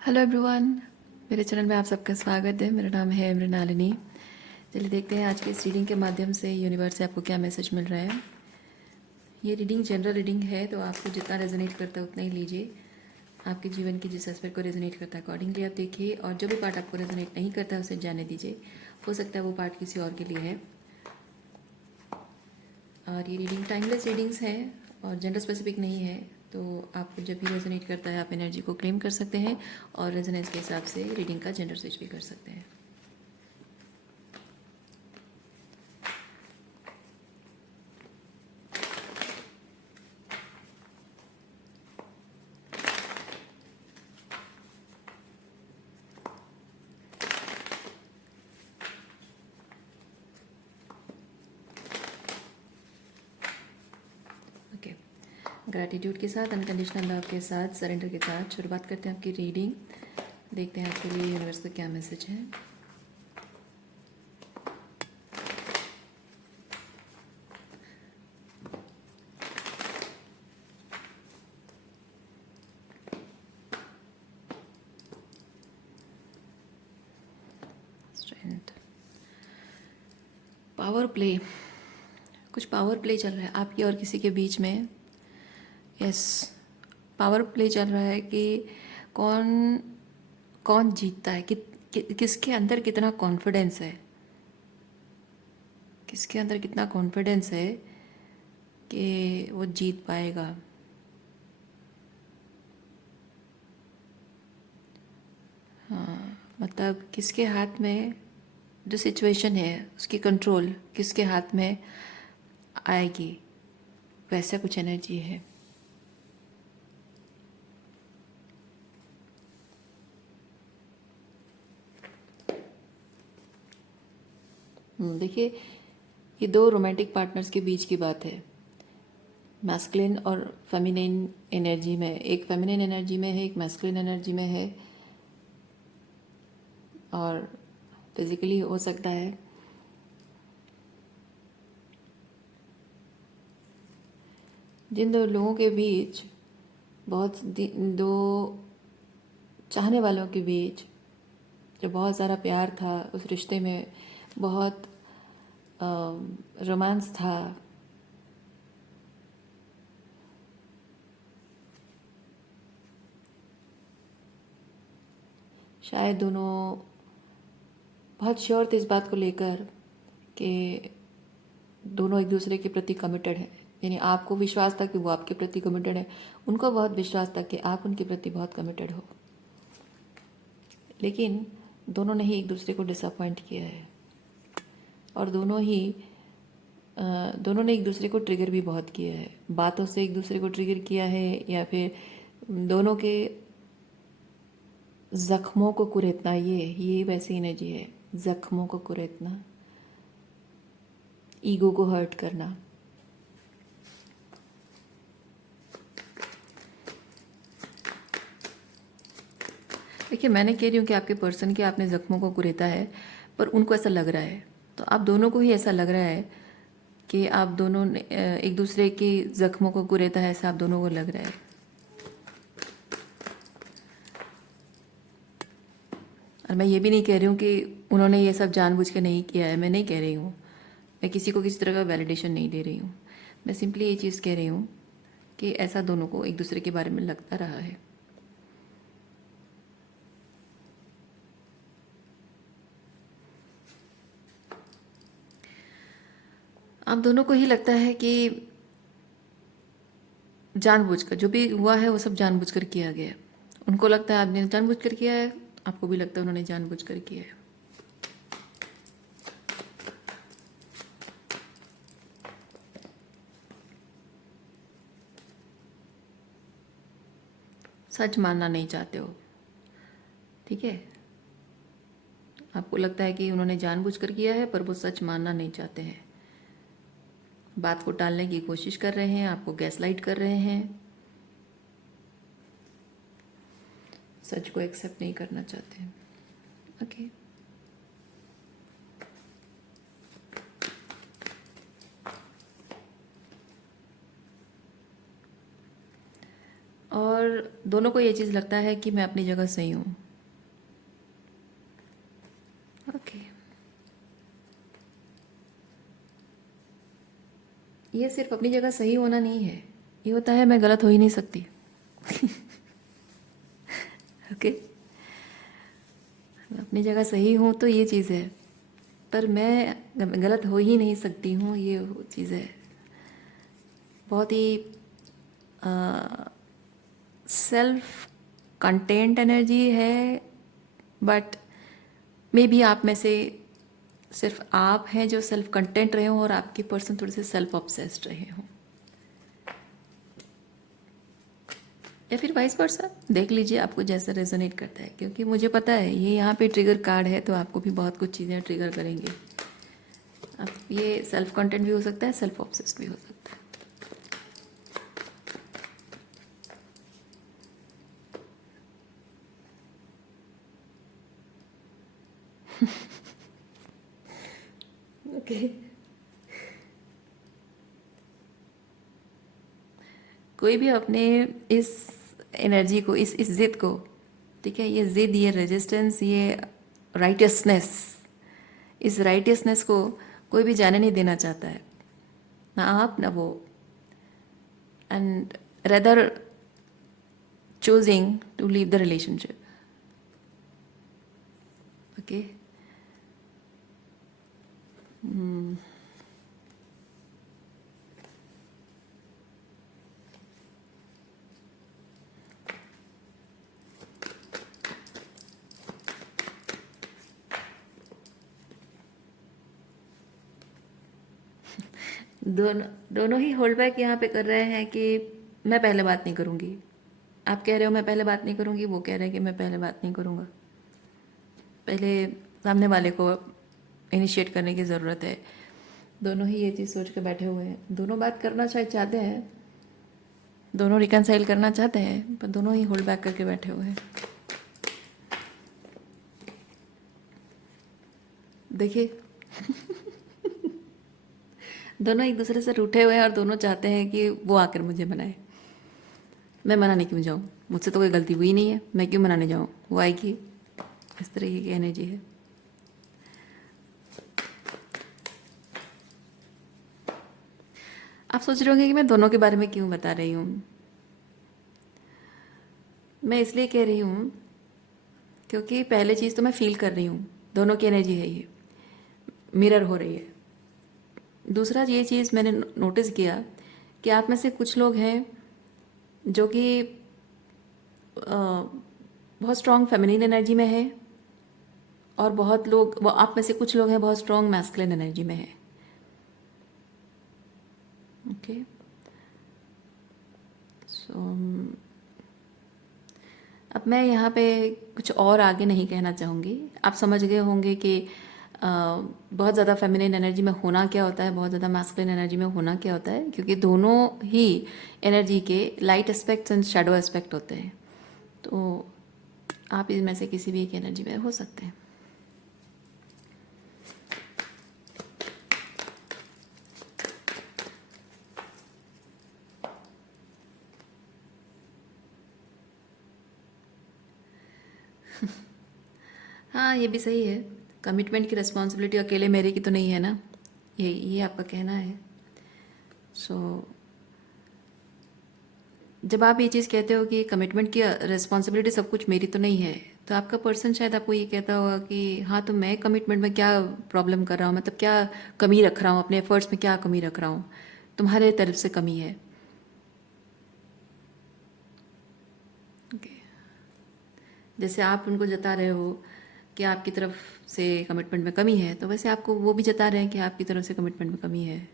Hello everyone, मेरे channel में आप सबका स्वागत है। मेरा नाम है मृणालिनी। चलिए देखते हैं आज की इस रीडिंग के माध्यम से यूनिवर्स से आपको क्या मैसेज मिल रहा है। ये रीडिंग जनरल रीडिंग है, तो आपको जितना रेजोनेट करता है उतना ही लीजिए। आपके जीवन के जिस एस्पेक्ट को रेजोनेट करता है अकॉर्डिंगली आप देखिए, और जो भी पार्ट आपको रेजोनेट नहीं करता है उसे जाने दीजिए। हो सकता है वो पार्ट किसी और के लिए है। और ये रीडिंग टाइमलेस रीडिंग्स है और जेंडर स्पेसिफिक नहीं है, तो आपको जब भी रेजोनेट करता है आप एनर्जी को क्लेम कर सकते हैं और रेजोनेंस के हिसाब से रीडिंग का जेंडर स्विच भी कर सकते हैं। ओके, ग्रैटिट्यूड के साथ, अनकंडीशनल लव के साथ, सरेंडर के साथ शुरुआत करते हैं आपकी रीडिंग। देखते हैं आपके लिए यूनिवर्स का क्या मैसेज है। स्ट्रेंथ, पावर प्ले, कुछ पावर प्ले चल रहा है आपकी और किसी के बीच में। यस, पावर प्ले चल रहा है कि कौन कौन जीतता है, किसके अंदर कितना कॉन्फिडेंस है, किसके अंदर कितना कॉन्फिडेंस है कि वो जीत पाएगा। हाँ, मतलब किसके हाथ में जो सिचुएशन है उसकी कंट्रोल किसके हाथ में आएगी, वैसा कुछ एनर्जी है। देखिए, ये दो रोमांटिक पार्टनर्स के बीच की बात है। मैस्कुलिन और फेमिनिन एनर्जी में, एक फेमिनिन एनर्जी में है, एक मैस्कुलिन एनर्जी में है। और फिजिकली हो सकता है जिन दो लोगों के बीच, दो चाहने वालों के बीच जो बहुत सारा प्यार था, उस रिश्ते में बहुत रोमांस था, शायद दोनों बहुत श्योर थे इस बात को लेकर कि दोनों एक दूसरे के प्रति कमिटेड है। यानी आपको विश्वास था कि वो आपके प्रति कमिटेड है, उनको बहुत विश्वास था कि आप उनके प्रति बहुत कमिटेड हो। लेकिन दोनों ने ही एक दूसरे को डिसअपॉइंट किया है, और दोनों ने एक दूसरे को ट्रिगर भी बहुत किया है। बातों से एक दूसरे को ट्रिगर किया है, या फिर दोनों के जख्मों को कुरेदना। ये वैसी एनर्जी है, जख्मों को कुरेदना, ईगो को हर्ट करना। देखिए, मैंने कह रही हूँ कि आपके पर्सन के आपने जख्मों को कुरेदा है, पर उनको ऐसा लग रहा है, तो आप दोनों को ही ऐसा लग रहा है कि आप दोनों ने एक दूसरे के जख्मों को कुरेदा है, ऐसा आप दोनों को लग रहा है। और मैं ये भी नहीं कह रही हूँ कि उन्होंने ये सब जानबूझ के नहीं किया है, मैं नहीं कह रही हूँ। मैं किसी को किसी तरह का वैलिडेशन नहीं दे रही हूँ। मैं सिंपली ये चीज़ कह रही हूँ कि ऐसा दोनों को एक दूसरे के बारे में लगता रहा है। आप दोनों को ही लगता है कि जानबूझकर जो भी हुआ है वो सब जानबूझकर किया गया है। उनको लगता है आपने जानबूझकर किया है, आपको भी लगता है उन्होंने जानबूझकर किया है। सच मानना नहीं चाहते हो, ठीक है। आपको लगता है कि उन्होंने जानबूझकर किया है, पर वो सच मानना नहीं चाहते हैं। बात को टालने की कोशिश कर रहे हैं, आपको गैसलाइट कर रहे हैं, सच को एक्सेप्ट नहीं करना चाहते हैं। ओके, और और दोनों को ये चीज़ लगता है कि मैं अपनी जगह सही हूँ। ओके, ये सिर्फ अपनी जगह सही होना नहीं है, ये होता है मैं गलत हो ही नहीं सकती। ओके, मैं अपनी जगह सही हूँ तो ये चीज़ है, पर मैं गलत हो ही नहीं सकती हूँ, ये वो चीज़ है। बहुत ही सेल्फ कंटेंट एनर्जी है, बट मे बी आप में से सिर्फ आप हैं जो सेल्फ कंटेंट रहे हो और आपके पर्सन थोड़े से सेल्फ ऑब्सेस्ड रहे हो, या फिर वाइस वर्सा। देख लीजिए आपको जैसा रेजोनेट करता है, क्योंकि मुझे पता है ये यहाँ पे ट्रिगर कार्ड है, तो आपको भी बहुत कुछ चीज़ें ट्रिगर करेंगे। अब ये सेल्फ कंटेंट भी हो सकता है, सेल्फ ऑब्सेस्ड भी हो सकता है। ओके, कोई भी अपने इस एनर्जी को, इस जिद को, ठीक है, ये जिद, ये रेजिस्टेंस, ये राइटियसनेस, इस राइटियसनेस को कोई भी जाने नहीं देना चाहता है, ना आप ना वो, and rather choosing to leave the relationship. Okay. दोनों ही होल्ड बैक यहाँ पे कर रहे हैं कि मैं पहले बात नहीं करूँगी। आप कह रहे हो मैं पहले बात नहीं करूँगी, वो कह रहे हैं कि मैं पहले बात नहीं करूँगा। पहले सामने वाले को इनिशिएट करने की ज़रूरत है। दोनों ही ये चीज़ सोच के बैठे हुए हैं। दोनों बात करना शायद चाहते हैं, दोनों रिकनसाइल करना चाहते हैं, पर दोनों ही होल्ड बैक करके बैठे हुए हैं। देखिए दोनों एक दूसरे से रूठे हुए हैं और दोनों चाहते हैं कि वो आकर मुझे मनाए। मैं मनाने क्यों जाऊँ, मुझसे तो कोई गलती हुई नहीं है, मैं क्यों मनाने जाऊँ, वो आएगी। इस तरीके की एनर्जी है। आप सोच रहे होंगे कि मैं दोनों के बारे में क्यों बता रही हूँ। मैं इसलिए कह रही हूँ क्योंकि पहले चीज़ तो मैं फील कर रही हूँ, दोनों की एनर्जी है, ये मिरर हो रही है। दूसरा ये चीज़ मैंने नोटिस किया कि आप में से कुछ लोग हैं जो कि बहुत स्ट्रॉन्ग फेमिनिन एनर्जी में है, और बहुत लोग, वो आप में से कुछ लोग हैं बहुत स्ट्रॉन्ग मैस्कुलिन एनर्जी में है। ओके, सो अब मैं यहाँ पे कुछ और आगे नहीं कहना चाहूँगी। आप समझ गए होंगे कि बहुत ज़्यादा फेमिनिन एनर्जी में होना क्या होता है, बहुत ज़्यादा मैस्कुलिन एनर्जी में होना क्या होता है, क्योंकि दोनों ही एनर्जी के light aspects and shadow aspect होते हैं। तो आप इनमें से किसी भी एक एनर्जी में हो सकते हैं। हाँ, ये भी सही है। कमिटमेंट की रिस्पॉन्सिबिलिटी अकेले मेरे की तो नहीं है ना, ये आपका कहना है। सो जब आप ये चीज़ कहते हो कि कमिटमेंट की रिस्पॉन्सिबिलिटी सब कुछ मेरी तो नहीं है, तो आपका पर्सन शायद आपको ये कहता होगा कि हाँ, तो मैं कमिटमेंट में क्या प्रॉब्लम कर रहा हूँ, मतलब क्या कमी रख रहा हूँ, अपने एफर्ट्स में क्या कमी रख रहा हूँ, तुम्हारे तरफ से कमी है। ओके, जैसे आप उनको जता रहे हो कि आपकी तरफ से कमिटमेंट में कमी है, तो वैसे आपको वो भी जता रहे हैं कि आपकी तरफ से कमिटमेंट में कमी है।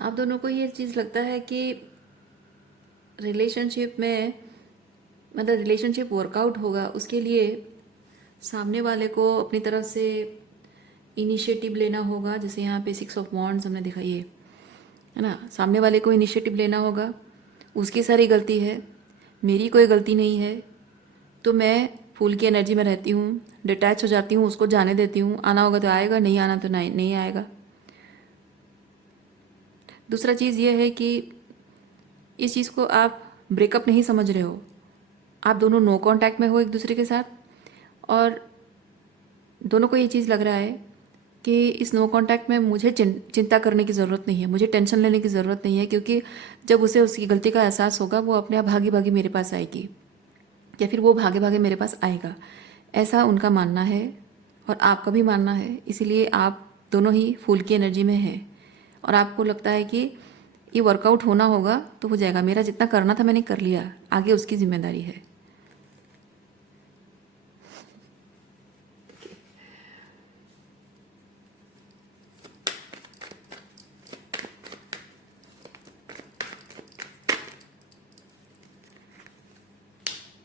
आप दोनों को ये चीज़ लगता है कि रिलेशनशिप में, मतलब रिलेशनशिप वर्कआउट होगा उसके लिए सामने वाले को अपनी तरफ से इनिशिएटिव लेना होगा। जैसे यहाँ पे 6 ऑफ वॉन्ड्स हमने दिखाई है ना, सामने वाले को इनिशिएटिव लेना होगा। उसकी सारी गलती है, मेरी कोई गलती नहीं है, तो मैं फूल की एनर्जी में रहती हूँ, डिटैच हो जाती हूँ, उसको जाने देती हूँ। आना होगा तो आएगा, नहीं आना तो नहीं आएगा। दूसरा चीज़ ये है कि इस चीज़ को आप ब्रेकअप नहीं समझ रहे हो, आप दोनों नो कांटेक्ट में हो एक दूसरे के साथ, और दोनों को ये चीज़ लग रहा है कि इस नो कांटेक्ट में मुझे चिंता करने की ज़रूरत नहीं है, मुझे टेंशन लेने की ज़रूरत नहीं है, क्योंकि जब उसे उसकी गलती का एहसास होगा वो अपने आप भागी भागी मेरे पास आएगी, या फिर वो भागे भागे मेरे पास आएगा। ऐसा उनका मानना है और आपका भी मानना है, इसीलिए आप दोनों ही फूल की एनर्जी में हैं और आपको लगता है कि ये वर्कआउट होना होगा तो हो जाएगा, मेरा जितना करना था मैंने कर लिया, आगे उसकी जिम्मेदारी है।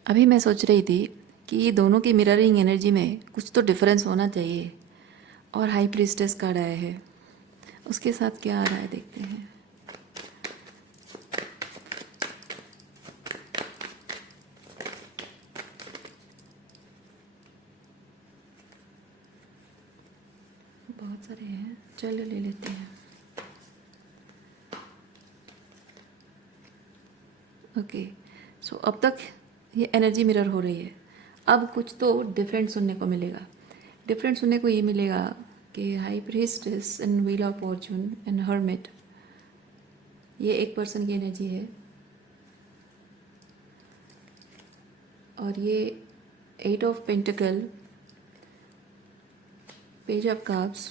अभी मैं सोच रही थी कि ये दोनों की मिररिंग एनर्जी में कुछ तो डिफरेंस होना चाहिए, और हाई प्रीस्टेस कार्ड आया है, उसके साथ क्या आ रहा है देखते हैं। बहुत सारे हैं, चलो ले लेते हैं। ओके, सो अब तक ये एनर्जी मिरर हो रही है। अब कुछ तो डिफरेंट सुनने को मिलेगा। डिफरेंट सुनने को ये मिलेगा कि high priestess and wheel of Fortune and hermit, ये एक पर्सन की एनर्जी है, और ये 8 of pentacle, page of cups,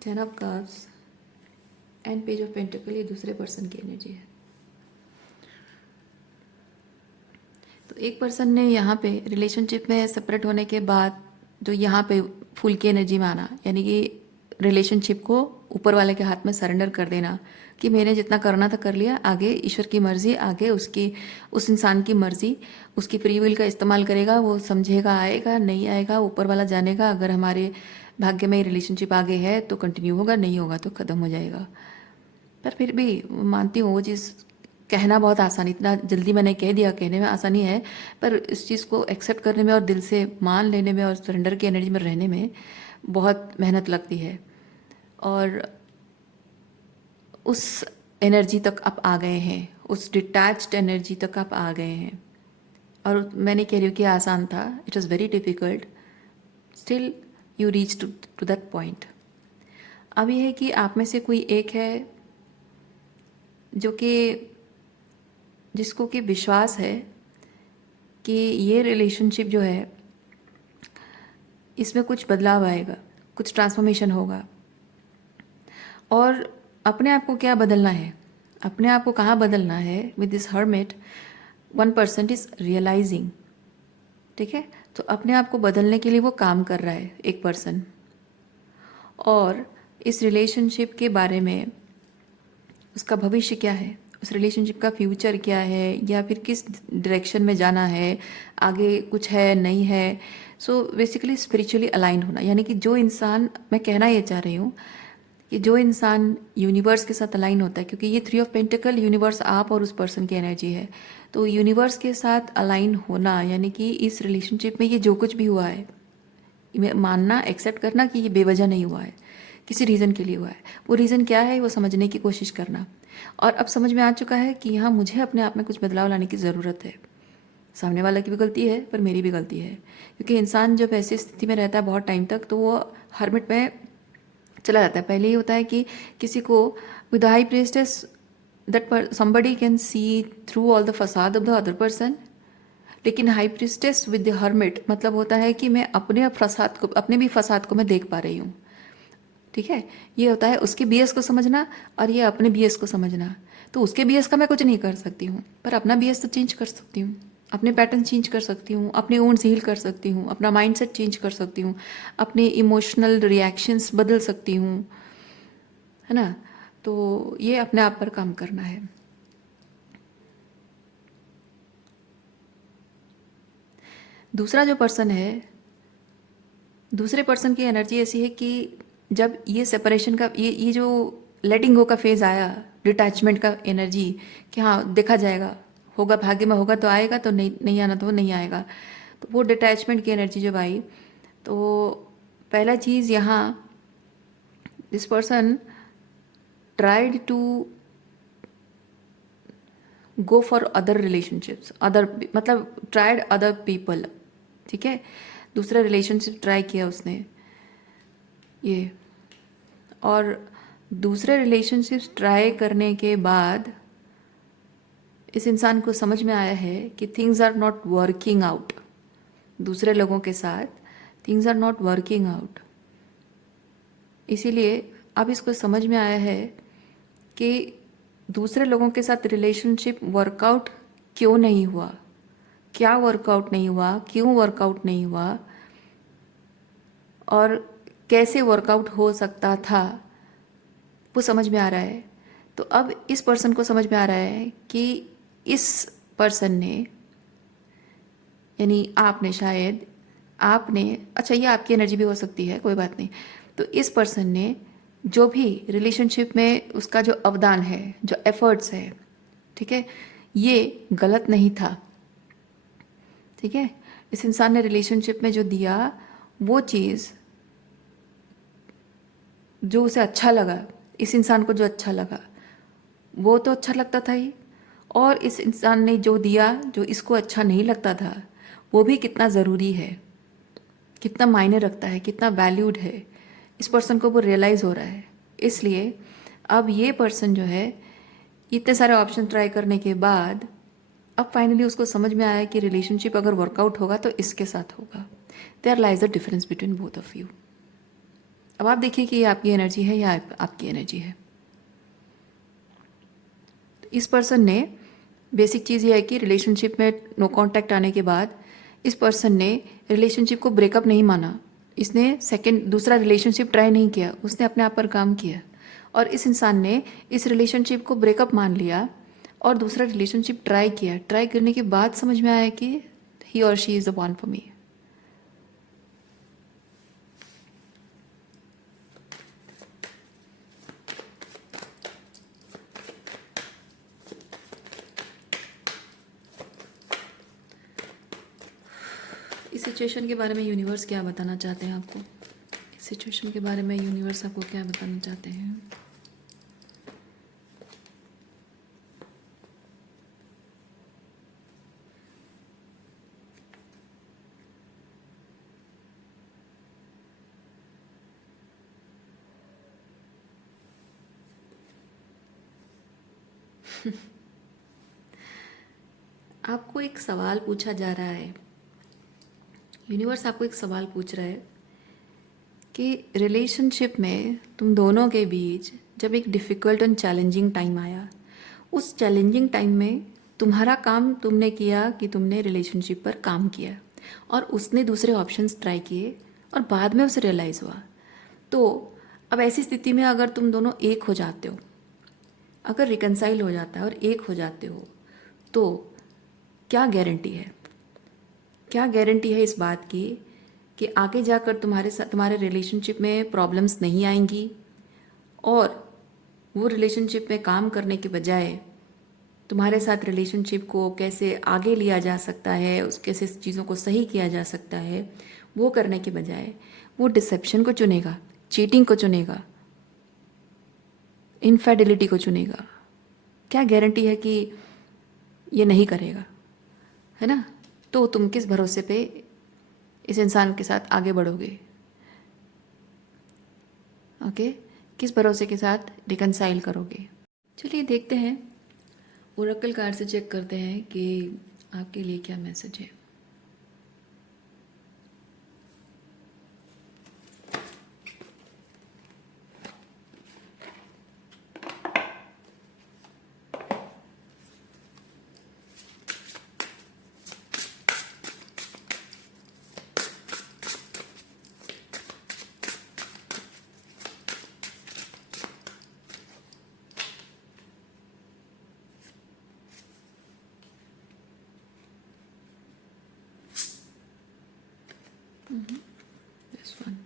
10 of cups and page of pentacle, ये दूसरे पर्सन की एनर्जी है। तो एक पर्सन ने यहाँ पे रिलेशनशिप में सेपरेट होने के बाद जो यहाँ पे फूल की एनर्जी में आना, यानी कि रिलेशनशिप को ऊपर वाले के हाथ में सरेंडर कर देना कि मैंने जितना करना था कर लिया, आगे ईश्वर की मर्जी, आगे उसकी, उस इंसान की मर्जी, उसकी फ्री विल का इस्तेमाल करेगा, वो समझेगा, आएगा नहीं आएगा ऊपर वाला जानेगा। अगर हमारे भाग्य में रिलेशनशिप आगे है तो कंटिन्यू होगा, नहीं होगा तो ख़त्म हो जाएगा। पर फिर भी मानती हूँ वो चीज़ कहना बहुत आसानी, इतना जल्दी मैंने कह दिया, कहने में आसानी है, पर इस चीज़ को एक्सेप्ट करने में और दिल से मान लेने में और सरेंडर की एनर्जी में रहने में बहुत मेहनत लगती है। और उस एनर्जी तक आप आ गए हैं, उस डिटैच्ड एनर्जी तक आप आ गए हैं। और मैं नहीं कह रही हूँ कि आसान था, it was very difficult, still you reach to that point. अब ये है कि आप में से कोई एक है जो कि जिसको कि विश्वास है कि ये रिलेशनशिप जो है इसमें कुछ बदलाव आएगा, कुछ ट्रांसफॉर्मेशन होगा। और अपने आप को क्या बदलना है, अपने आप को कहाँ बदलना है, with this hermit 1% is realising. ठीक है, तो अपने आप को बदलने के लिए वो काम कर रहा है एक पर्सन, और इस रिलेशनशिप के बारे में उसका भविष्य क्या है, उस रिलेशनशिप का फ्यूचर क्या है, या फिर किस डायरेक्शन में जाना है, आगे कुछ है नहीं है। सो बेसिकली स्पिरिचुअली अलाइन होना, यानी कि जो इंसान, मैं कहना ये चाह रही हूँ कि जो इंसान यूनिवर्स के साथ अलाइन होता है, क्योंकि ये 3 ऑफ पेंटिकल यूनिवर्स आप और उस पर्सन की एनर्जी है, तो यूनिवर्स के साथ अलाइन होना, यानी कि इस रिलेशनशिप में ये जो कुछ भी हुआ है मानना, एक्सेप्ट करना कि ये बेवजह नहीं हुआ है, किसी रीज़न के लिए हुआ है। वो रीज़न क्या है वो समझने की कोशिश करना। और अब समझ में आ चुका है कि यहाँ मुझे अपने आप में कुछ बदलाव लाने की ज़रूरत है। सामने वाला की भी गलती है पर मेरी भी गलती है, क्योंकि इंसान जब ऐसी स्थिति में रहता है बहुत टाइम तक तो वो हर्मिट में चला जाता है। पहले ये होता है कि किसी को with high priestess that somebody can see through all the फसाद ऑफ द अदर पर्सन, लेकिन high priestess with the hermit मतलब होता है कि मैं अपने फसाद को, अपने भी फसाद को मैं देख पा रही हूँ। ठीक है, ये होता है उसके बीएस को समझना और ये अपने बीएस को समझना। तो उसके बीएस का मैं कुछ नहीं कर सकती हूँ, पर अपना बीएस तो चेंज कर सकती हूँ, अपने पैटर्न चेंज कर सकती हूँ, अपने वुंड्स हील कर सकती हूँ, अपना माइंडसेट चेंज कर सकती हूँ, अपने इमोशनल रिएक्शंस बदल सकती हूँ, है ना। तो ये अपने आप पर काम करना है। दूसरा जो पर्सन है, दूसरे पर्सन की एनर्जी ऐसी है कि जब ये सेपरेशन का ये जो लेटिंग गो का फेज आया, डिटैचमेंट का एनर्जी, कि हाँ देखा जाएगा, होगा भाग्य में, होगा तो आएगा, तो नहीं नहीं आना तो वो नहीं आएगा, तो वो डिटैचमेंट की एनर्जी जब आई, तो पहला चीज़ यहाँ this person tried to go for other relationships, other मतलब ट्राइड अदर पीपल, ठीक है, दूसरा रिलेशनशिप ट्राई किया उसने ये। और दूसरे रिलेशनशिप्स ट्राई करने के बाद इस इंसान को समझ में आया है कि things are not working out, दूसरे लोगों के साथ things are not working out. इसीलिए अब इसको समझ में आया है कि दूसरे लोगों के साथ रिलेशनशिप वर्कआउट क्यों नहीं हुआ, क्या वर्कआउट नहीं हुआ, क्यों वर्कआउट नहीं हुआ, और कैसे वर्कआउट हो सकता था, वो समझ में आ रहा है। तो अब इस पर्सन को समझ में आ रहा है कि इस पर्सन ने, यानी आपने, शायद आपने, अच्छा ये आपकी एनर्जी भी हो सकती है, कोई बात नहीं, तो इस पर्सन ने जो भी रिलेशनशिप में उसका जो अवदान है, जो एफर्ट्स है, ठीक है, ये गलत नहीं था, ठीक है, इस इंसान ने रिलेशनशिप में जो दिया वो चीज़ जो उसे अच्छा लगा, इस इंसान को जो अच्छा लगा वो तो अच्छा लगता था ही, और इस इंसान ने जो दिया जो इसको अच्छा नहीं लगता था वो भी कितना ज़रूरी है, कितना मायने रखता है, कितना वैल्यूड है, इस पर्सन को वो रियलाइज़ हो रहा है। इसलिए अब ये पर्सन जो है, इतने सारे ऑप्शन ट्राई करने के बाद अब फाइनली उसको समझ में आया कि रिलेशनशिप अगर वर्कआउट होगा तो इसके साथ होगा। There lies the difference between both of you. अब आप देखिए कि ये आपकी एनर्जी है या आपकी एनर्जी है। इस पर्सन ने, बेसिक चीज़ ये है कि रिलेशनशिप में नो कांटेक्ट आने के बाद इस पर्सन ने रिलेशनशिप को ब्रेकअप नहीं माना, इसने दूसरा रिलेशनशिप ट्राई नहीं किया, उसने अपने आप पर काम किया। और इस इंसान ने इस रिलेशनशिप को ब्रेकअप मान लिया और दूसरा रिलेशनशिप ट्राई किया। ट्राई करने के बाद समझ में आया कि ही और she is the one for me. इस सिचुएशन के बारे में यूनिवर्स क्या बताना चाहते हैं आपको? इस सिचुएशन के बारे में यूनिवर्स आपको क्या बताना चाहते हैं? आपको एक सवाल पूछा जा रहा है, यूनिवर्स आपको एक सवाल पूछ रहा है कि रिलेशनशिप में तुम दोनों के बीच जब एक डिफ़िकल्ट एंड चैलेंजिंग टाइम आया, उस चैलेंजिंग टाइम में तुम्हारा काम तुमने किया कि तुमने रिलेशनशिप पर काम किया और उसने दूसरे ऑप्शंस ट्राई किए और बाद में उसे रियलाइज़ हुआ। तो अब ऐसी स्थिति में अगर तुम दोनों एक हो जाते हो, अगर रिकनसाइल हो जाता है और एक हो जाते हो, तो क्या गारंटी है, क्या गारंटी है इस बात की कि आगे जाकर तुम्हारे साथ, तुम्हारे रिलेशनशिप में प्रॉब्लम्स नहीं आएंगी और वो रिलेशनशिप में काम करने के बजाय तुम्हारे साथ रिलेशनशिप को कैसे आगे लिया जा सकता है, उस कैसे चीज़ों को सही किया जा सकता है, वो करने के बजाय वो डिसेप्शन को चुनेगा, चीटिंग को चुनेगा, इनफेडिलिटी को चुनेगा। क्या गारंटी है कि ये नहीं करेगा, है ना? तो तुम किस भरोसे पे इस इंसान के साथ आगे बढ़ोगे? ओके, किस भरोसे के साथ रिकनसाइल करोगे? चलिए देखते हैं, ओरेकल कार्ड से चेक करते हैं कि आपके लिए क्या मैसेज है। This one.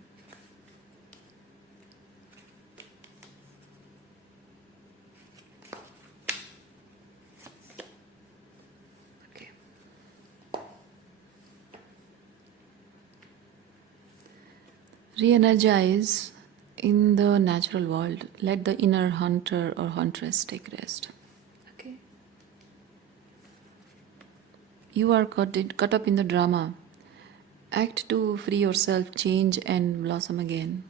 Okay. Re-energize in the natural world. Let the inner hunter or huntress take rest. Okay. You are caught up in the drama. Act to free yourself, change and blossom again.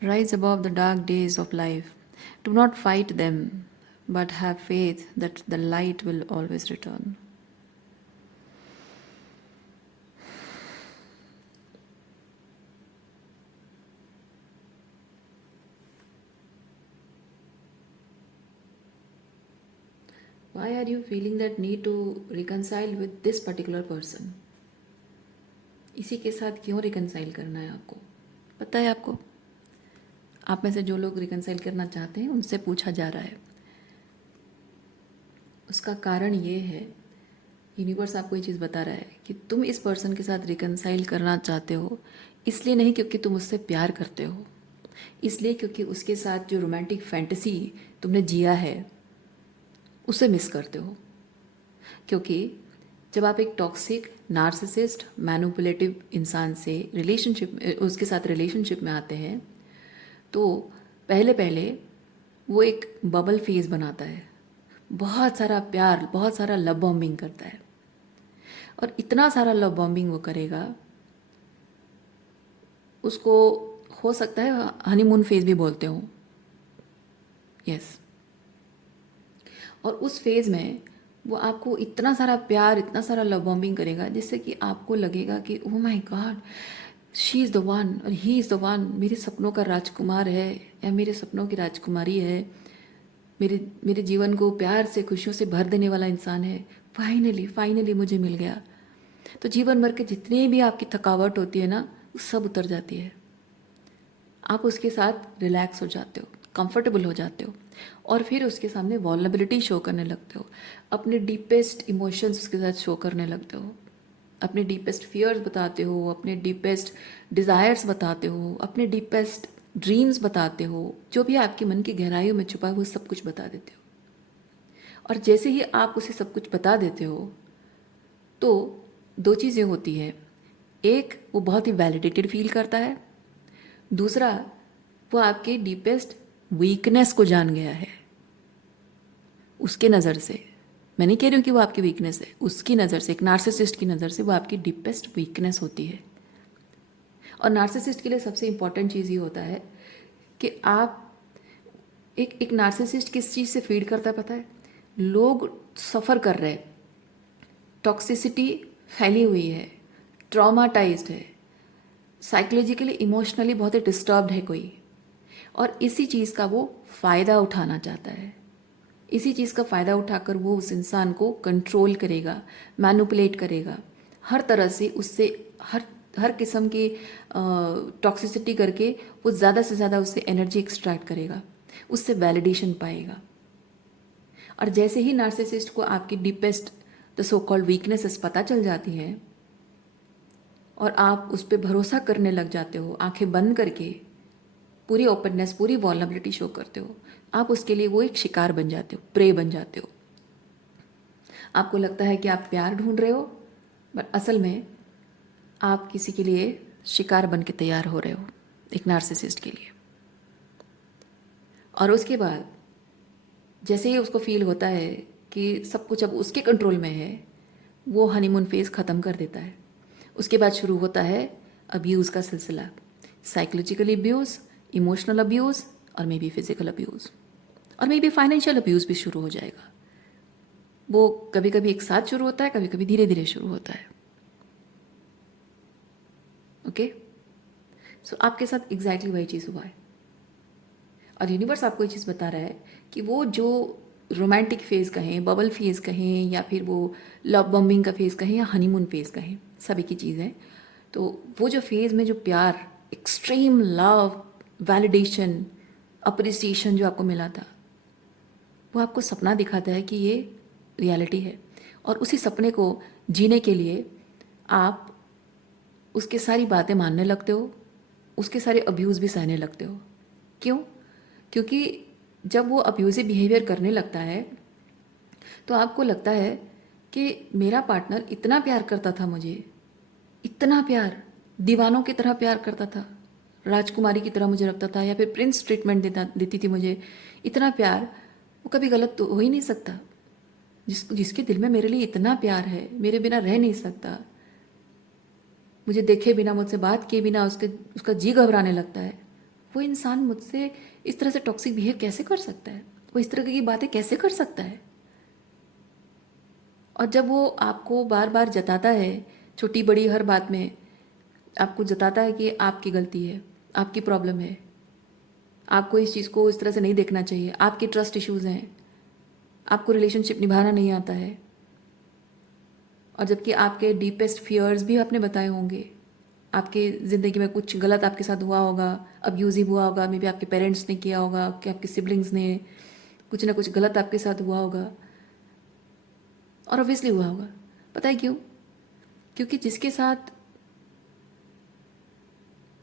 Rise above the dark days of life. Do not fight them, but have faith that the light will always return. Why are you feeling that need to reconcile with this particular person? इसी के साथ क्यों reconcile करना है आपको? पता है आपको? आप में से जो लोग रिकनसाइल करना चाहते हैं उनसे पूछा जा रहा है. उसका कारण ये है, यूनिवर्स आपको ये चीज़ बता रहा है कि तुम इस पर्सन के साथ रिकनसाइल करना चाहते हो, इसलिए नहीं क्योंकि तुम उससे प्यार करते हो, इसलिए क्योंकि उसके साथ जो रोमांटिक फैंटेसी तुमने जिया है उसे मिस करते हो. क्योंकि जब आप एक टॉक्सिक, नार्सिसिस्ट, मैनिपुलेटिव इंसान से उसके साथ रिलेशनशिप में आते हैं तो पहले पहले वो एक बबल फेज बनाता है, बहुत सारा प्यार, बहुत सारा लव बॉम्बिंग करता है. और इतना सारा लव बॉम्बिंग वो करेगा, उसको हो सकता है हनीमून फेज भी बोलते हो. यस. और उस फेज़ में वो आपको इतना सारा प्यार, इतना सारा लव बॉम्बिंग करेगा जिससे कि आपको लगेगा कि oh my God, she is the one और ही इज़ द वन, मेरे सपनों का राजकुमार है या मेरे सपनों की राजकुमारी है, मेरे जीवन को प्यार से, खुशियों से भर देने वाला इंसान है. फाइनली मुझे मिल गया. तो जीवन भर के जितनी भी आपकी थकावट होती है ना, वो सब उतर जाती है. आप उसके साथ रिलैक्स हो जाते हो, कंफर्टेबल हो जाते हो और फिर उसके सामने वॉल्नरेबिलिटी शो करने लगते हो, अपने डीपेस्ट इमोशंस उसके साथ शो करने लगते हो, अपने डीपेस्ट फियर्स बताते हो, अपने डीपेस्ट डिज़ायर्स बताते हो, अपने डीपेस्ट ड्रीम्स बताते हो, जो भी आपके मन की गहराइयों में छुपा है वो सब कुछ बता देते हो. और जैसे ही आप उसे सब कुछ बता देते हो तो दो चीज़ें होती हैं. एक, वो बहुत ही वैलिडेटेड फील करता है. दूसरा, वो आपके डीपेस्ट वीकनेस को जान गया है. उसके नज़र से, मैं नहीं कह रही हूँ कि वो आपकी वीकनेस है, उसकी नज़र से, एक नार्सिसिस्ट की नज़र से वो आपकी डीपेस्ट वीकनेस होती है. और नार्सिसिस्ट के लिए सबसे इम्पॉर्टेंट चीज़ ये होता है कि आप एक नार्सिसिस्ट किस चीज़ से फीड करता है पता है? लोग सफ़र कर रहे हैं, टॉक्सिसिटी फैली हुई है, ट्रॉमाटाइज्ड है, साइकोलॉजिकली इमोशनली बहुत ही डिस्टर्ब्ड है कोई, और इसी चीज़ का वो फ़ायदा उठाना चाहता है. इसी चीज़ का फ़ायदा उठाकर वो उस इंसान को कंट्रोल करेगा, मैनिपुलेट करेगा, हर तरह से उससे हर किस्म की टॉक्सिसिटी करके वो ज़्यादा से ज़्यादा उससे एनर्जी एक्सट्रैक्ट करेगा, उससे वैलिडेशन पाएगा. और जैसे ही नार्सिसिस्ट को आपकी deepest the so called weaknesses पता चल जाती हैं और आप उस पर भरोसा करने लग जाते हो, आंखें बंद करके पूरी ओपननेस, पूरी वॉल्नरेबिलिटी शो करते हो, आप उसके लिए वो एक शिकार बन जाते हो, प्रे बन जाते हो. आपको लगता है कि आप प्यार ढूंढ रहे हो, बट असल में आप किसी के लिए शिकार बन के तैयार हो रहे हो, एक नार्सिसिस्ट के लिए. और उसके बाद जैसे ही उसको फील होता है कि सब कुछ अब उसके कंट्रोल में है, वो हनीमून फेज ख़त्म कर देता है. उसके बाद शुरू होता है अब्यूज़ का सिलसिला, साइकोलॉजिकल अब्यूज़, इमोशनल अब्यूज़ और मे बी फिजिकल अब्यूज़ और मे बी फाइनेंशियल अब्यूज़ भी शुरू हो जाएगा. वो कभी कभी एक साथ शुरू होता है, कभी कभी धीरे धीरे शुरू होता है. ओके, सो आपके साथ एग्जैक्टली वही चीज़ हुआ है. और यूनिवर्स आपको ये चीज़ बता रहा है कि वो जो रोमांटिक फेज़ कहें, बबल फेज़ कहें, या फिर वो लव बॉम्बिंग का फेज़ कहें या हनीमून फेज़ कहें, सभी की चीज़ें. तो वो जो फेज़ में जो प्यार, एक्सट्रीम लव, वैलिडेशन, अप्रिसिएशन जो आपको मिला था, वो आपको सपना दिखाता है कि ये रियलिटी है. और उसी सपने को जीने के लिए आप उसके सारी बातें मानने लगते हो, उसके सारे अब्यूज़ भी सहने लगते हो। क्यों? क्योंकि जब वो अब्यूज़िव बिहेवियर करने लगता है तो आपको लगता है कि मेरा पार्टनर इतना प्यार करता था मुझे, इतना प्यार, दीवानों की तरह प्यार करता था, राजकुमारी की तरह मुझे रखता था या फिर प्रिंस ट्रीटमेंट देती थी मुझे, इतना प्यार, वो कभी गलत तो हो ही नहीं सकता। जिसके दिल में मेरे लिए इतना प्यार है, मेरे बिना रह नहीं सकता, मुझे देखे बिना, मुझसे बात किए बिना उसका जी घबराने लगता है, वो इंसान मुझसे इस तरह से टॉक्सिक बिहेव कैसे कर सकता है? वो इस तरह की बातें कैसे कर सकता है? और जब वो आपको बार बार जताता है, छोटी बड़ी हर बात में आपको जताता है कि आपकी गलती है, आपकी प्रॉब्लम है, आपको इस चीज़ को इस तरह से नहीं देखना चाहिए, आपके ट्रस्ट इश्यूज़ हैं, आपको रिलेशनशिप निभाना नहीं आता है, और जबकि आपके डीपेस्ट फियर्स भी आपने बताए होंगे, आपके ज़िंदगी में कुछ गलत आपके साथ हुआ होगा, अब्यूज़िव हुआ होगा, मे बी आपके पेरेंट्स ने किया होगा, कि आपके सिबलिंग्स ने, कुछ ना कुछ गलत आपके साथ हुआ होगा, और ऑब्वियसली हुआ होगा। पता है क्यों? क्योंकि जिसके साथ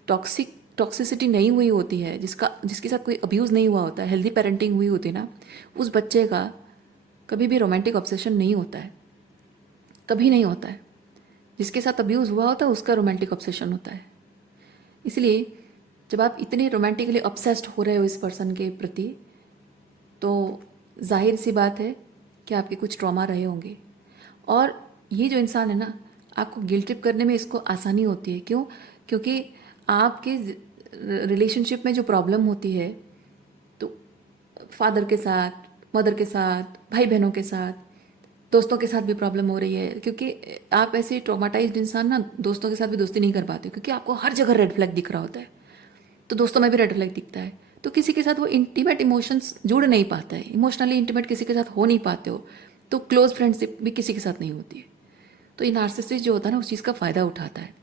टॉक्सिसिटी नहीं हुई होती है, जिसके साथ कोई अब्यूज़ नहीं हुआ होता है, हेल्दी पेरेंटिंग हुई होती है ना, उस बच्चे का कभी भी रोमांटिक ऑब्सेशन नहीं होता है, कभी नहीं होता है। जिसके साथ अब्यूज़ हुआ होता है उसका रोमांटिक ऑब्सेशन होता है। इसलिए जब आप इतने रोमांटिकली ऑब्सेस्ड हो रहे हो इस पर्सन के प्रति, तो जाहिर सी बात है कि आपके कुछ ट्रॉमा रहे होंगे। और ये जो इंसान है ना, आपको गिल्ट ट्रिप करने में इसको आसानी होती है। क्यों? क्योंकि आपके रिलेशनशिप में जो प्रॉब्लम होती है, तो फादर के साथ, मदर के साथ, भाई बहनों के साथ, दोस्तों के साथ भी प्रॉब्लम हो रही है, क्योंकि आप ऐसे ट्रॉमाटाइज्ड इंसान ना दोस्तों के साथ भी दोस्ती नहीं कर पाते, क्योंकि आपको हर जगह रेड फ्लैग दिख रहा होता है, तो दोस्तों में भी रेड फ्लैग दिखता है, तो किसी के साथ वो इंटीमेट इमोशंस जुड़ नहीं पाता है, इमोशनली इंटीमेट किसी के साथ हो नहीं पाते हो, तो क्लोज फ्रेंडशिप भी किसी के साथ नहीं होती है। तो ये नार्सिसिस्ट जो होता है ना, उस चीज़ का फ़ायदा उठाता है,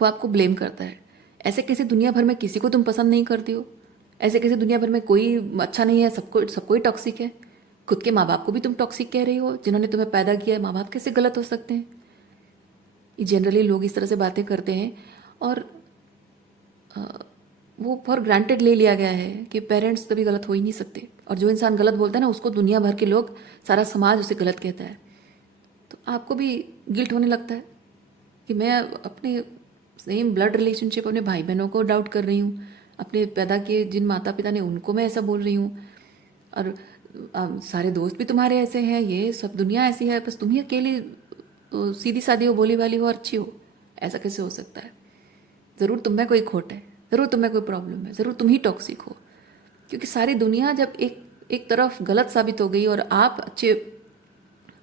वो आपको ब्लेम करता है। ऐसे किसी दुनिया भर में किसी को तुम पसंद नहीं करती हो, ऐसे किसी दुनिया भर में कोई अच्छा नहीं है, सबको ही टॉक्सिक है। खुद के माँ बाप को भी तुम टॉक्सिक कह रही हो, जिन्होंने तुम्हें पैदा किया है, माँ बाप कैसे गलत हो सकते हैं? ये जनरली लोग इस तरह से बातें करते हैं, और वो फॉर ग्रांटेड ले लिया गया है कि पेरेंट्स कभी गलत हो ही नहीं सकते, और जो इंसान गलत बोलता है ना, उसको दुनिया भर के लोग, सारा समाज उसे गलत कहता है। तो आपको भी गिल्ट होने लगता है कि मैं अपने सेम ब्लड रिलेशनशिप अपने भाई बहनों को डाउट कर रही हूँ, अपने पैदा किए जिन माता पिता ने उनको मैं ऐसा बोल रही हूँ, और सारे दोस्त भी तुम्हारे ऐसे हैं, ये सब दुनिया ऐसी है, बस तुम ही अकेली सीधी सादी हो, भोली भाली हो और अच्छी हो। ऐसा कैसे हो सकता है? ज़रूर तुम में कोई खोट है, ज़रूर तुम में कोई प्रॉब्लम है, ज़रूर तुम ही टॉक्सिक हो। क्योंकि सारी दुनिया जब एक एक तरफ गलत साबित हो गई और आप अच्छे,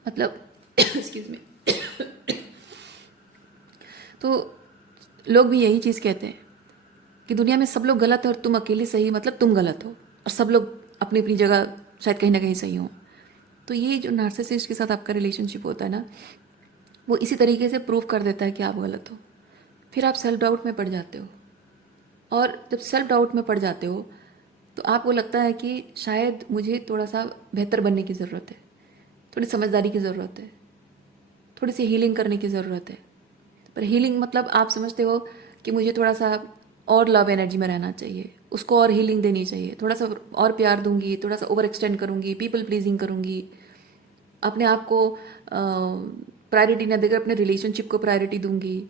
मतलब एक्सक्यूज मी, तो लोग भी यही चीज़ कहते हैं कि दुनिया में सब लोग गलत है और तुम अकेले सही, मतलब तुम गलत हो, और सब लोग अपनी अपनी जगह शायद कहीं ना कहीं सही हो। तो ये जो नार्सिसिस्ट के साथ आपका रिलेशनशिप होता है ना, वो इसी तरीके से प्रूव कर देता है कि आप गलत हो। फिर आप सेल्फ डाउट में पड़ जाते हो, और जब सेल्फ डाउट में पड़ जाते हो तो आपको लगता है कि शायद मुझे थोड़ा सा बेहतर बनने की ज़रूरत है, थोड़ी समझदारी की ज़रूरत है, थोड़ी सी हीलिंग करने की ज़रूरत है। पर हीलिंग मतलब आप समझते हो कि मुझे थोड़ा सा और लव एनर्जी में रहना चाहिए, उसको और हीलिंग देनी चाहिए, थोड़ा सा और प्यार दूंगी, थोड़ा सा ओवर एक्सटेंड करूंगी, पीपल प्लीजिंग करूंगी, अपने आप को प्रायोरिटी ना देकर अपने रिलेशनशिप को प्रायोरिटी दूंगी।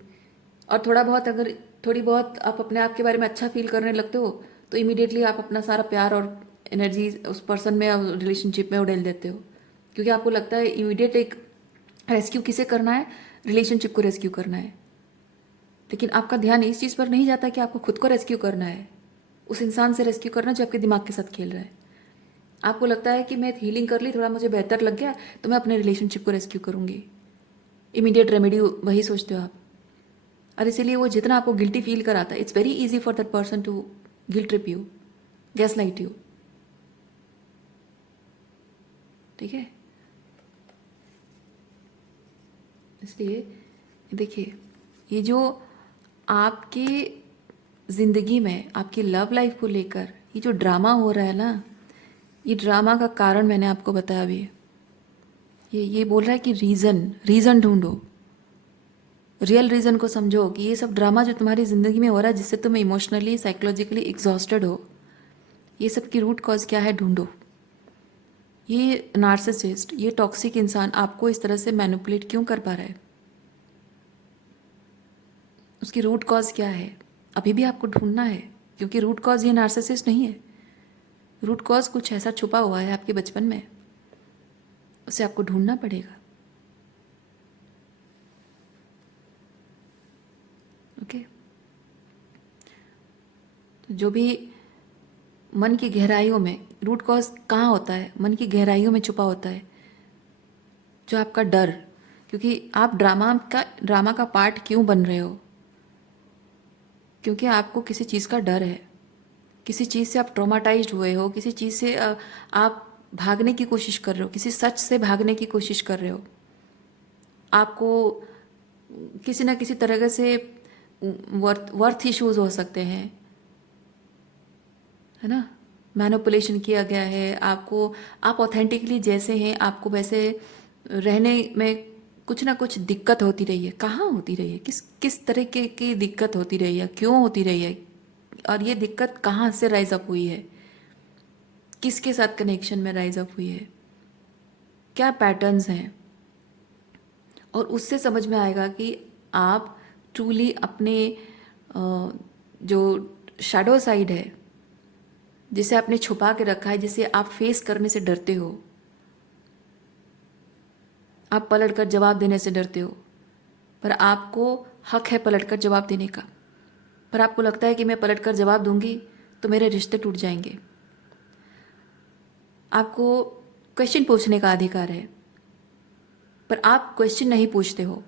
और थोड़ा बहुत, अगर थोड़ी बहुत आप अपने आप के बारे में अच्छा फील करने लगते हो, तो इमीडिएटली आप अपना सारा प्यार और एनर्जी उस पर्सन में, रिलेशनशिप में उड़ेल देते हो, क्योंकि आपको लगता है इमीडिएट एक रेस्क्यू किसे करना है, रिलेशनशिप को रेस्क्यू करना है। लेकिन आपका ध्यान इस चीज़ पर नहीं जाता कि आपको खुद को रेस्क्यू करना है, उस इंसान से रेस्क्यू करना जो आपके दिमाग के साथ खेल रहा है। आपको लगता है कि मैं हीलिंग कर ली, थोड़ा मुझे बेहतर लग गया, तो मैं अपने रिलेशनशिप को रेस्क्यू करूंगी, इमीडिएट रेमेडी वही सोचते हो आप। और इसीलिए वो जितना आपको गिल्टी फील कराता है, it's very easy for that person to guilt trip you, gaslight you. ठीक है? इसलिए देखिए, ये जो आपकी ज़िंदगी में आपकी लव लाइफ को लेकर ये जो ड्रामा हो रहा है ना, ये ड्रामा का कारण मैंने आपको बताया अभी। ये बोल रहा है कि रीज़न ढूंढो, रियल रीज़न को समझो कि ये सब ड्रामा जो तुम्हारी ज़िंदगी में हो रहा है जिससे तुम इमोशनली साइकोलॉजिकली एग्जॉस्टेड हो, ये सब की रूट कॉज क्या है ढूंढो। ये नार्सिसिस्ट, ये टॉक्सिक इंसान आपको इस तरह से मैनिपुलेट क्यों कर पा रहा है, उसकी रूट कॉज क्या है, अभी भी आपको ढूंढना है। क्योंकि रूट कॉज ये नार्सिसिस्ट नहीं है, रूट कॉज कुछ ऐसा छुपा हुआ है आपके बचपन में, उसे आपको ढूंढना पड़ेगा। ओके, तो जो भी मन की गहराइयों में रूट कॉज कहाँ होता है, मन की गहराइयों में छुपा होता है जो आपका डर। क्योंकि आप ड्रामा का पार्ट क्यों बन रहे हो, क्योंकि आपको किसी चीज़ का डर है, किसी चीज़ से आप ट्रॉमाटाइज्ड हुए हो, किसी चीज़ से आप भागने की कोशिश कर रहे हो, किसी सच से भागने की कोशिश कर रहे हो। आपको किसी ना किसी तरह से वर्थ इश्यूज हो सकते हैं, है ना, मैनिपुलेशन किया गया है आपको। आप ऑथेंटिकली जैसे हैं आपको वैसे रहने में कुछ ना कुछ दिक्कत होती रही है। कहाँ होती रही है, किस किस तरह की दिक्कत होती रही है, क्यों होती रही है, और ये दिक्कत कहाँ से राइज अप हुई है, किसके साथ कनेक्शन में राइज अप हुई है, क्या पैटर्न्स हैं। और उससे समझ में आएगा कि आप ट्रूली अपने जो शैडो साइड है जिसे आपने छुपा के रखा है, जिसे आप फेस करने से डरते हो, आप पलट कर जवाब देने से डरते हो, पर आपको हक है पलट कर जवाब देने का। पर आपको लगता है कि मैं पलट कर जवाब दूंगी तो मेरे रिश्ते टूट जाएंगे। आपको क्वेश्चन पूछने का अधिकार है, पर आप क्वेश्चन नहीं पूछते हो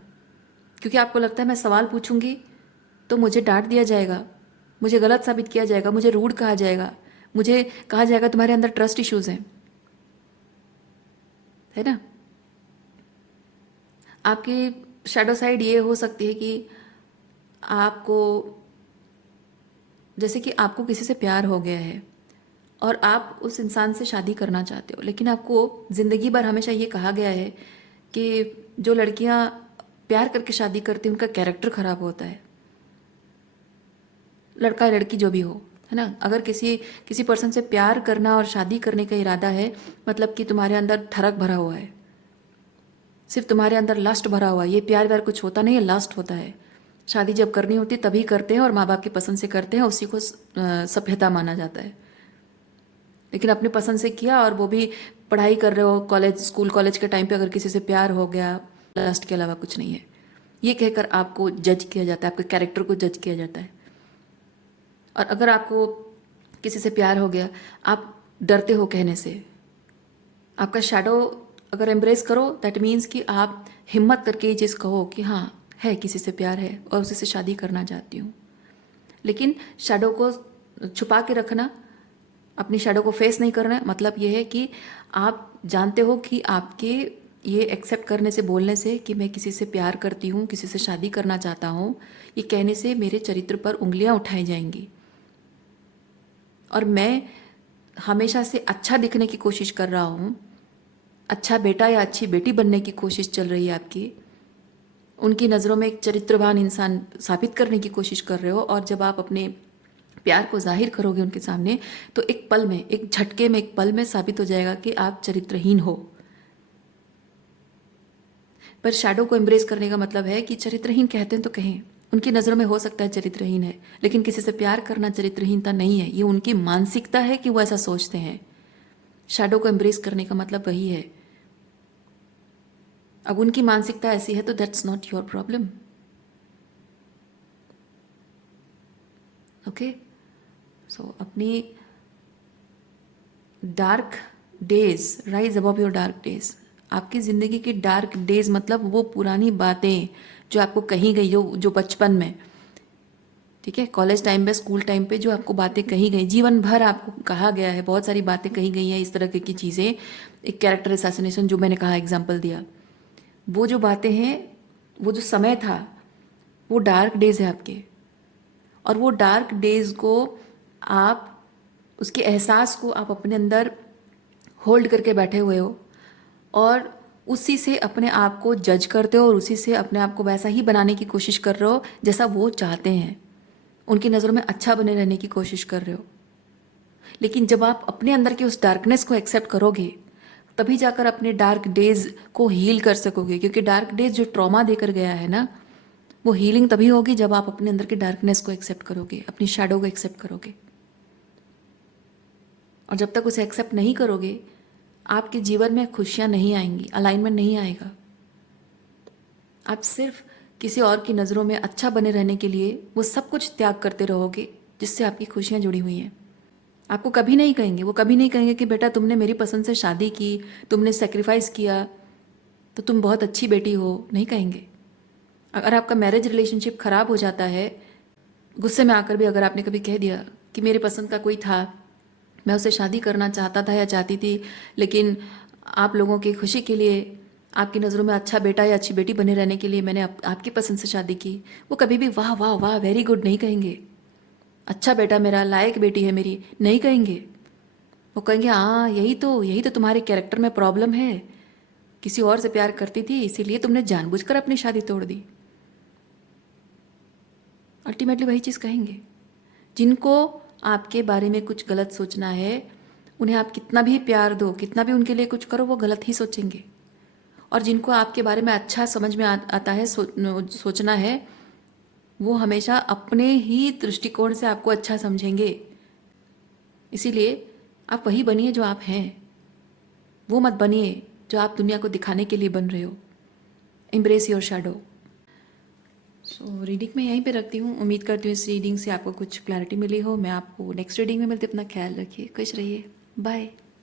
क्योंकि आपको लगता है मैं सवाल पूछूंगी तो मुझे डांट दिया जाएगा, मुझे गलत साबित किया जाएगा, मुझे रूड कहा जाएगा, मुझे कहा जाएगा तुम्हारे अंदर ट्रस्ट इश्यूज हैं, है ना। आपकी शैडो साइड ये हो सकती है कि आपको, जैसे कि आपको किसी से प्यार हो गया है और आप उस इंसान से शादी करना चाहते हो, लेकिन आपको ज़िंदगी भर हमेशा ये कहा गया है कि जो लड़कियां प्यार करके शादी करती हैं उनका कैरेक्टर खराब होता है, लड़का या लड़की जो भी हो, है ना। अगर किसी किसी पर्सन से प्यार करना और शादी करने का इरादा है, मतलब कि तुम्हारे अंदर ठरक भरा हुआ है, सिर्फ तुम्हारे अंदर लस्ट भरा हुआ है। ये प्यार व्यार कुछ होता नहीं है, लस्ट होता है। शादी जब करनी होती तभी करते हैं और माँ बाप की पसंद से करते हैं, उसी को सभ्यता माना जाता है। लेकिन अपनी पसंद से किया, और वो भी पढ़ाई कर रहे हो, कॉलेज स्कूल कॉलेज के टाइम पे अगर किसी से प्यार हो गया, लस्ट के अलावा कुछ नहीं है, ये कहकर आपको जज किया जाता है, आपके कैरेक्टर को जज किया जाता है। और अगर आपको किसी से प्यार हो गया, आप डरते हो कहने से। आपका शैडो अगर एम्ब्रेस करो, दैट मीन्स कि आप हिम्मत करके ये चीज़ कहो कि हाँ है, किसी से प्यार है और उसी से शादी करना चाहती हूँ। लेकिन शैडो को छुपा के रखना, अपनी शैडो को फेस नहीं करना, मतलब ये है कि आप जानते हो कि आपके ये एक्सेप्ट करने से, बोलने से कि मैं किसी से प्यार करती हूँ, किसी से शादी करना चाहता हूँ, ये कहने से मेरे चरित्र पर उंगलियाँ उठाई जाएंगी और मैं हमेशा से अच्छा दिखने की कोशिश कर रहा हूँ, अच्छा बेटा या अच्छी बेटी बनने की कोशिश चल रही है आपकी। उनकी नज़रों में एक चरित्रवान इंसान साबित करने की कोशिश कर रहे हो, और जब आप अपने प्यार को जाहिर करोगे उनके सामने, तो एक पल में, एक झटके में, एक पल में साबित हो जाएगा कि आप चरित्रहीन हो। पर शैडो को एम्ब्रेस करने का मतलब है कि चरित्रहीन कहते हैं तो कहें, उनकी नज़रों में हो सकता है चरित्रहीन है, लेकिन किसी से प्यार करना चरित्रहीनता नहीं है, ये उनकी मानसिकता है कि वो ऐसा सोचते हैं। शैडो को एम्ब्रेस करने का मतलब वही है। अब उनकी मानसिकता ऐसी है तो that's not your problem. Okay, so अपनी dark days, rise above your dark days. आपकी ज़िंदगी की डार्क डेज मतलब वो पुरानी बातें जो आपको कही गई हो, जो बचपन में, ठीक है, कॉलेज टाइम पे, स्कूल टाइम पे जो आपको बातें कही गई, जीवन भर आपको कहा गया है, बहुत सारी बातें कही गई हैं इस तरह की चीज़ें। एक कैरेक्टर असैसिनेशन जो मैंने कहा, एग्जाम्पल दिया, वो जो बातें हैं, वो जो समय था, वो डार्क डेज है आपके। और वो डार्क डेज को आप, उसके एहसास को आप अपने अंदर होल्ड करके बैठे हुए हो, और उसी से अपने आप को जज करते हो और उसी से अपने आप को वैसा ही बनाने की कोशिश कर रहे हो जैसा वो चाहते हैं। उनकी नज़रों में अच्छा बने रहने की कोशिश कर रहे हो। लेकिन जब आप अपने अंदर की उस डार्कनेस को एक्सेप्ट करोगे, तभी जाकर अपने डार्क डेज को हील कर सकोगे। क्योंकि डार्क डेज जो ट्रॉमा देकर गया है ना, वो हीलिंग तभी होगी जब आप अपने अंदर की डार्कनेस को एक्सेप्ट करोगे, अपनी शैडो को एक्सेप्ट करोगे। और जब तक उसे एक्सेप्ट नहीं करोगे, आपके जीवन में खुशियाँ नहीं आएंगी, अलाइनमेंट नहीं आएगा। आप सिर्फ किसी और की नज़रों में अच्छा बने रहने के लिए वो सब कुछ त्याग करते रहोगे जिससे आपकी खुशियाँ जुड़ी हुई हैं। आपको कभी नहीं कहेंगे, वो कभी नहीं कहेंगे कि बेटा तुमने मेरी पसंद से शादी की, तुमने सेक्रीफाइस किया, तो तुम बहुत अच्छी बेटी हो, नहीं कहेंगे। अगर आपका मैरिज रिलेशनशिप ख़राब हो जाता है, गुस्से में आकर भी अगर आपने कभी कह दिया कि मेरे पसंद का कोई था, मैं उससे शादी करना चाहता था या चाहती थी, लेकिन आप लोगों की खुशी के लिए, आपकी नज़रों में अच्छा बेटा या अच्छी बेटी बने रहने के लिए मैंने आपकी पसंद से शादी की, वो कभी भी वाह वाह वाह वेरी गुड नहीं कहेंगे। अच्छा बेटा मेरा, लायक बेटी है मेरी, नहीं कहेंगे। वो कहेंगे हाँ यही तो तुम्हारे कैरेक्टर में प्रॉब्लम है, किसी और से प्यार करती थी इसीलिए तुमने जानबूझकर अपनी शादी तोड़ दी। अल्टीमेटली वही चीज़ कहेंगे। जिनको आपके बारे में कुछ गलत सोचना है, उन्हें आप कितना भी प्यार दो, कितना भी उनके लिए कुछ करो, वो गलत ही सोचेंगे। और जिनको आपके बारे में अच्छा समझ में आता है, सोचना है, वो हमेशा अपने ही दृष्टिकोण से आपको अच्छा समझेंगे। इसीलिए आप वही बनिए जो आप हैं, वो मत बनिए जो आप दुनिया को दिखाने के लिए बन रहे हो। Embrace your shadow. So reading मैं यहीं पे रखती हूँ। उम्मीद करती हूँ इस रीडिंग से आपको कुछ क्लैरिटी मिली हो। मैं आपको नेक्स्ट रीडिंग में मिलती हूँ। अपना ख्याल रखिए, खुश रहिए, बाय।